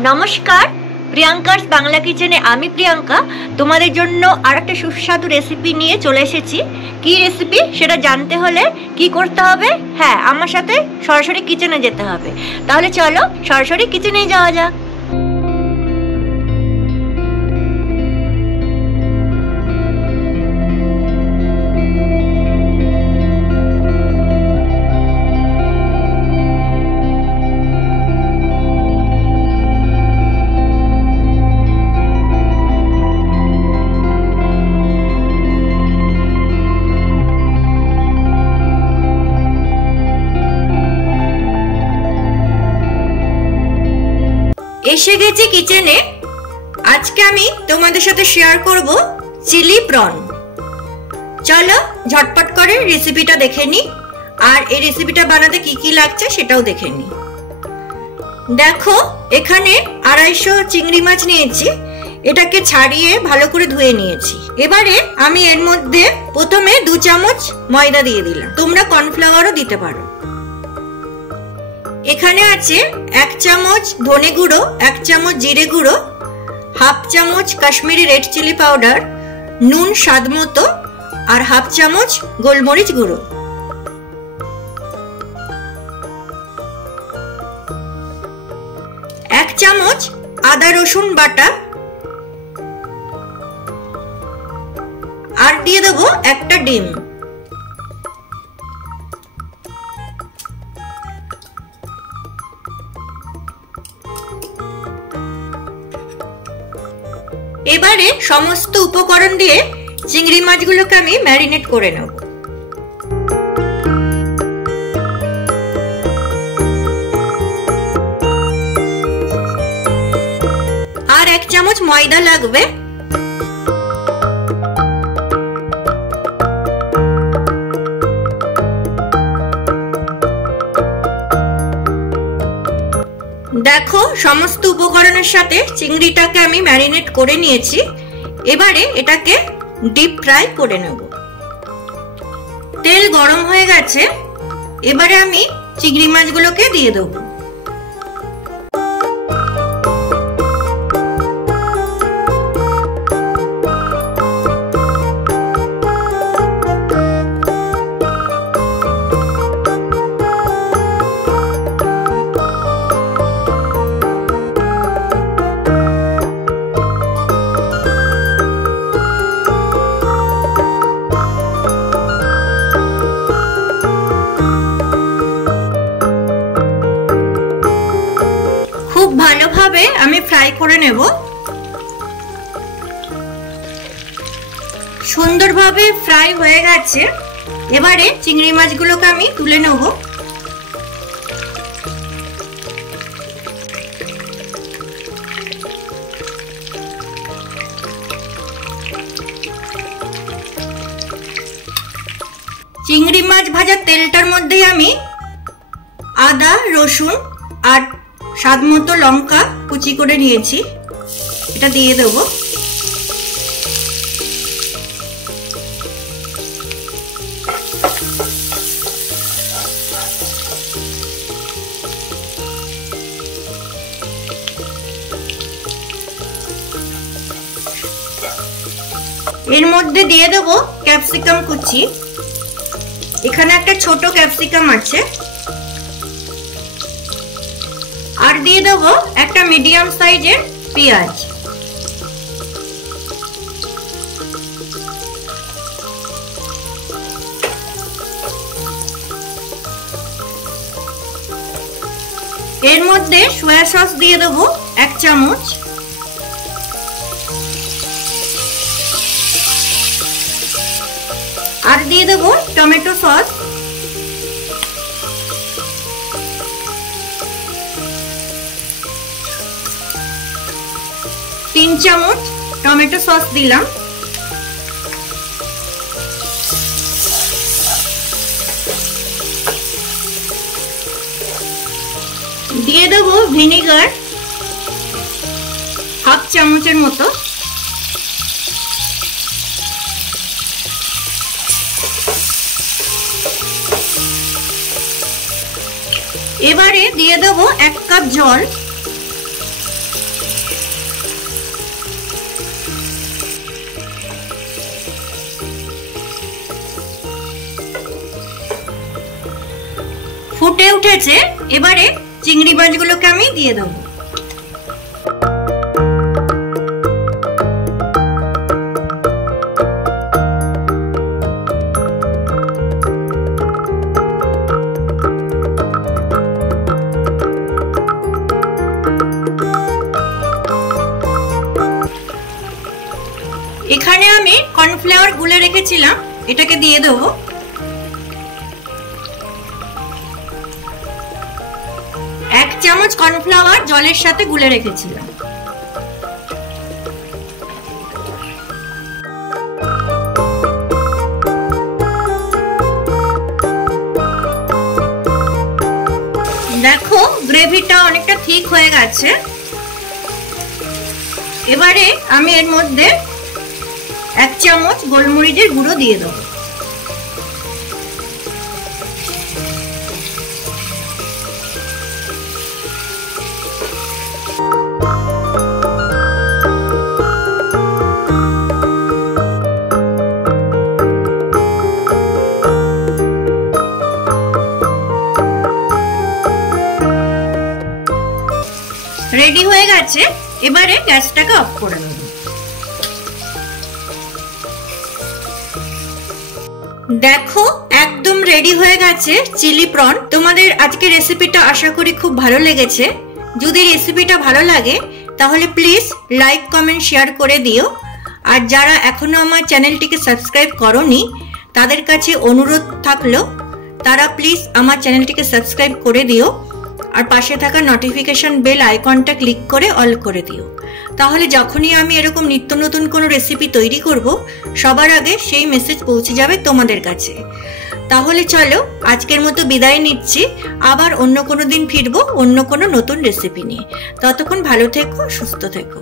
নমস্কার, প্রিয়াঙ্কার বাংলা কিচেনে আমি প্রিয়াঙ্কা তোমাদের জন্য আরেকটা সুস্বাদু রেসিপি নিয়ে চলে এসেছি। কি রেসিপি সেটা জানতে হলে কি করতে হবে? হ্যাঁ, আমার সাথে সরাসরি কিচেনে যেতে হবে। তাহলে চলো সরাসরি কিচেনে যাওয়া যাক। এসে গেছি কিচেনে। আজকে আমি তোমাদের সাথে শেয়ার করব চিলি প্রন। চলো ঝটপট করে রেসিপিটা দেখে নি, আর এই রেসিপিটা বানাতে কি কি লাগছে সেটাও দেখে নি। দেখো, এখানে 250 চিংড়ি মাছ নিয়েছি। এটাকে ছাড়িয়ে ভালো করে ধুয়ে নিয়েছি। এবারে আমি এর মধ্যে প্রথমে 2 চামচ ময়দা দিয়ে দিলাম, তোমরা কর্নফ্লাওয়ারও দিতে পারো। এখানে আছে 1 চামচ ধনে গুঁড়ো, 1 চামচ জিরে গুঁড়ো, 1/2 চামচ কাশ্মীরি রেড চিলি পাউডার, নুন স্বাদ মতো, আর 1/2 চামচ গোলমরিচ গুঁড়ো। এক চামচ আদা রসুন বাটা, আর দিয়ে দেবো একটা ডিম। এবারে সমস্ত উপকরণ দিয়ে চিংড়ি মাছগুলোকে আমি ম্যারিনেট করে নেব। আর 1 চামচ ময়দা লাগবে। দেখো, সমস্ত উপকরণের সাথে চিংড়িটাকে আমি ম্যারিনেট করে নিয়েছি। এবারে এটাকে ডিপ ফ্রাই করে নেব। তেল গরম হয়ে গেছে, এবারে আমি চিংড়ি মাছগুলোকে দিয়ে দেবো। ভালোভাবে আমি ফ্রাই করে নেব। সুন্দরভাবে ফ্রাই হয়ে গেছে। এবারে চিংড়ি মাছগুলোকে আমি তুলে নেব। চিংড়ি মাছ ভাজার তেলটার মধ্যে আমি আদা রসুন আর স্বাদ মতো লঙ্কা কুচি করে নিয়েছি, এটা দিয়ে দেব। এর মধ্যে দিয়ে দেব ক্যাপসিকাম কুচি। এখানে একটা ছোট ক্যাপসিকাম আছে। আর দিয়ে দেবো একটা মিডিয়াম সাইজের পেঁয়াজ। এর মধ্যে সয়া সস দিয়ে দেবো 1 চামচ। আর দিয়ে দেবো টমেটো সস। তিন চামচ টমেটো সস দিলাম। দিয়ে দেবো ভিনিগার 1/2 চামচের মতো। এবারে দিয়ে দেব 1 কাপ জল। উঠেছে, এবারে চিংড়ি মাছগুলোকে আমি দিয়ে দেবো। এখানে আমি কর্নফ্লাওয়ার গুলে রেখেছিলাম, এটাকে দিয়ে দেবো। এক চামচ কর্নফ্লাওয়ার জলের সাথে গুলে রেখেছিলাম। দেখো গ্রেভিটা অনেকটা ঠিক হয়ে গেছে। এবারে আমি এর মধ্যে এক চামচ গোলমরিচের গুঁড়ো দিয়ে দেবো। রেডি হয়ে গেছে, এবারে গ্যাসটাকে অফ করে নেব। দেখো একদম রেডি হয়ে গেছে চিলি প্রন। তোমাদের আজকে রেসিপিটা আশা করি খুব ভালো লেগেছে। যদি রেসিপিটা ভালো লাগে তাহলে প্লিজ লাইক কমেন্ট শেয়ার করে দিও। আর যারা এখনো আমার চ্যানেলটিকে সাবস্ক্রাইব করোনি তাদের কাছে অনুরোধ থাকলো তারা প্লিজ আমার চ্যানেলটিকে সাবস্ক্রাইব করে দিও আর পাশে থাকা নোটিফিকেশন বেল আইকনটা ক্লিক করে অল করে দিও। তাহলে যখনই আমি এরকম নিত্য নতুন কোনো রেসিপি তৈরি করব সবার আগে সেই মেসেজ পৌঁছে যাবে তোমাদের কাছে। তাহলে চলো আজকের মতো বিদায় নিচ্ছি, আবার অন্য কোনো দিন ফিরবো অন্য কোনো নতুন রেসিপি নিয়ে। ততক্ষণ ভালো থেকো, সুস্থ থেকো।